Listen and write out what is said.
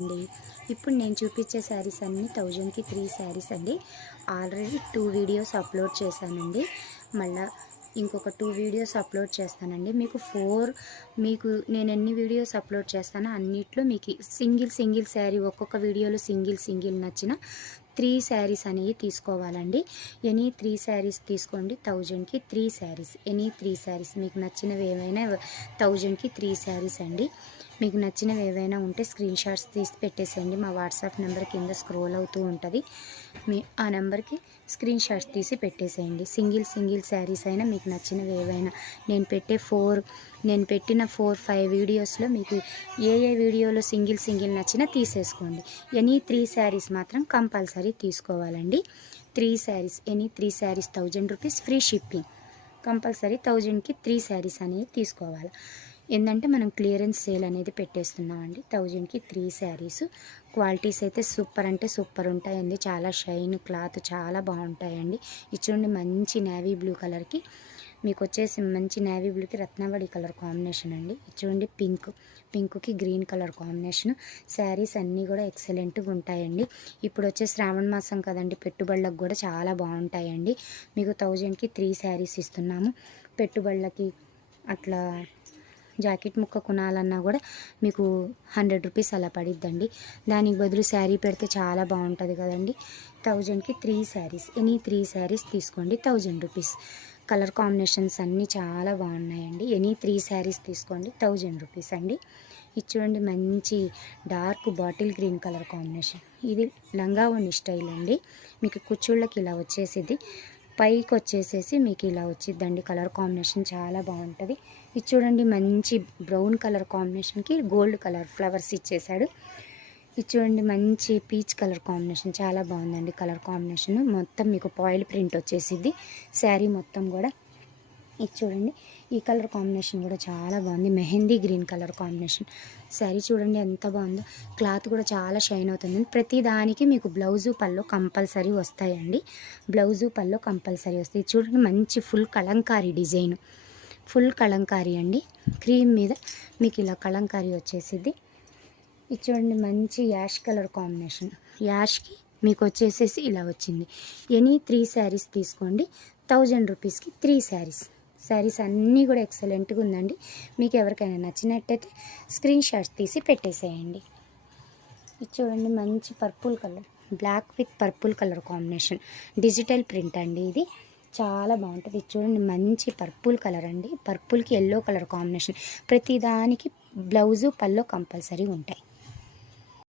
అండి. ఇప్పుడు నేను చూపించే శారీస్ అన్నీ 1000కి 3 శారీస్ అండి. ఆల్రెడీ 2 వీడియోస్ అప్లోడ్ చేశానండి. మళ్ళా ఇంకొక 2 వీడియోస్ అప్లోడ్ చేస్తానండి. మీకు నేను ఎన్ని వీడియోస్ అప్లోడ్ చేస్తానో అన్నిట్లో మీకు సింగిల్ శారీ ఒక్కొక్క వీడియోలో సింగిల్ నచ్చిన 3 శారీస్ అనేవి తీసుకోవాలండి. ఎనీ 3 శారీస్ తీసుకోండి. 1000కి 3 శారీస్. ఎనీ 3 శారీస్ మీకు నచ్చినవి ఏమైనా 1000కి 3 శారీస్ అండి. మీకు నచ్చినవి ఏవైనా ఉంటే స్క్రీన్ షాట్స్ తీసి పెట్టేసేయండి. మా వాట్సాప్ నెంబర్ కింద స్క్రోల్ అవుతూ ఉంటుంది. ఆ నెంబర్కి స్క్రీన్ షాట్స్ తీసి పెట్టేసేయండి. సింగిల్ శారీస్ అయినా మీకు నచ్చినవి ఏవైనా నేను పెట్టిన 4-5 వీడియోస్లో మీకు ఏ వీడియోలో సింగిల్ నచ్చినా తీసేసుకోండి. ఎనీ 3 శారీస్ మాత్రం కంపల్సరీ తీసుకోవాలండి. 3 saris, any 3 saris 1000 rupees, free shipping. Compulsory 1000కి 3 శారీస్ అనేవి తీసుకోవాలి. ఏంటంటే మనం క్లియరెన్స్ సేల్ అనేది పెట్టేస్తున్నామండి. 1000కి 3 శారీస్. క్వాలిటీస్ అయితే సూపర్ అంటే సూపర్ ఉంటాయండి. చాలా షైన్ క్లాత్ చాలా బాగుంటాయండి. ఇది చూడండి, మంచి నేవీ బ్లూ కలర్కి మీకు వచ్చేసి మంచి నేవీ బ్లూకి రత్నవడి కలర్ కాంబినేషన్ అండి. ఇది చూడండి, పింక్కి గ్రీన్ కలర్ కాంబినేషన్. శారీస్ అన్నీ కూడా ఎక్సలెంట్గా ఉంటాయండి. ఇప్పుడు వచ్చే శ్రావణ మాసం కదండి, పెట్టుబడులకు కూడా చాలా బాగుంటాయండి. మీకు 1000కి 3 శారీస్ ఇస్తున్నాము. పెట్టుబడులకి అట్లా జాకెట్ ముక్క కొనాలన్నా కూడా మీకు 100 రూపీస్ అలా పడిద్దండి. దానికి బదులు శారీ పెడితే చాలా బాగుంటుంది కదండి. 1000కి 3 శారీస్. ఎనీ 3 శారీస్ తీసుకోండి. 1000 రూపీస్. కలర్ కాంబినేషన్స్ అన్నీ చాలా బాగున్నాయండి. ఎనీ 3 శారీస్ తీసుకోండి. 1000 రూపీస్ అండి. ఇది చూడండి, మంచి dark bottle green colour combination. ఇది లంగావోణి స్టైల్ అండి. మీకు కుచ్చుళ్ళకి ఇలా వచ్చేసిద్ది, పైకి వచ్చేసేసి మీకు ఇలా వచ్చిద్దండి. కలర్ కాంబినేషన్ చాలా బాగుంటుంది. ఇది చూడండి, మంచి బ్రౌన్ కలర్ కాంబినేషన్కి గోల్డ్ కలర్ ఫ్లవర్స్ ఇచ్చేసాడు. ఇది చూడండి, మంచి పీచ్ కలర్ కాంబినేషన్ చాలా బాగుందండి. కలర్ కాంబినేషన్ మొత్తం మీకు పాయిల్ ప్రింట్ వచ్చేసిద్ది శారీ మొత్తం కూడా. ఇది చూడండి, ఈ కలర్ కాంబినేషన్ కూడా చాలా బాగుంది. Mehndi green colour combination. Sari చూడండి ఎంత బాగుందో. క్లాత్ కూడా చాలా షైన్ అవుతుంది. ప్రతి దానికి మీకు బ్లౌజు పళ్ళు కంపల్సరీ వస్తాయండి. బ్లౌజు పళ్ళు కంపల్సరీ వస్తాయి. చూడండి, మంచి full Kalamkari design. Full Kalamkari అండి. క్రీమ్ మీద మీకు ఇలా కలంకారీ వచ్చేసిద్ది. ఇది చూడండి, మంచి యాష్ కలర్ కాంబినేషన్. యాష్కి మీకు వచ్చేసేసి ఇలా వచ్చింది. ఎనీ 3 శారీస్ తీసుకోండి. 1000 రూపీస్కి 3 శారీస్. శారీస్ అన్నీ కూడా ఎక్సలెంట్గా ఉందండి. మీకు ఎవరికైనా నచ్చినట్టయితే స్క్రీన్ షాట్స్ తీసి పెట్టేసేయండి. ఇది చూడండి, మంచి purple colour, black with purple colour combination. Digital print అండి. ఇది చాలా బాగుంటుంది. ఇది చూడండి, మంచి పర్పుల్ కలర్ అండి. పర్పుల్కి ఎల్లో కలర్ కాంబినేషన్. ప్రతి దానికి బ్లౌజు పళ్ళు కంపల్సరీ ఉంటాయి.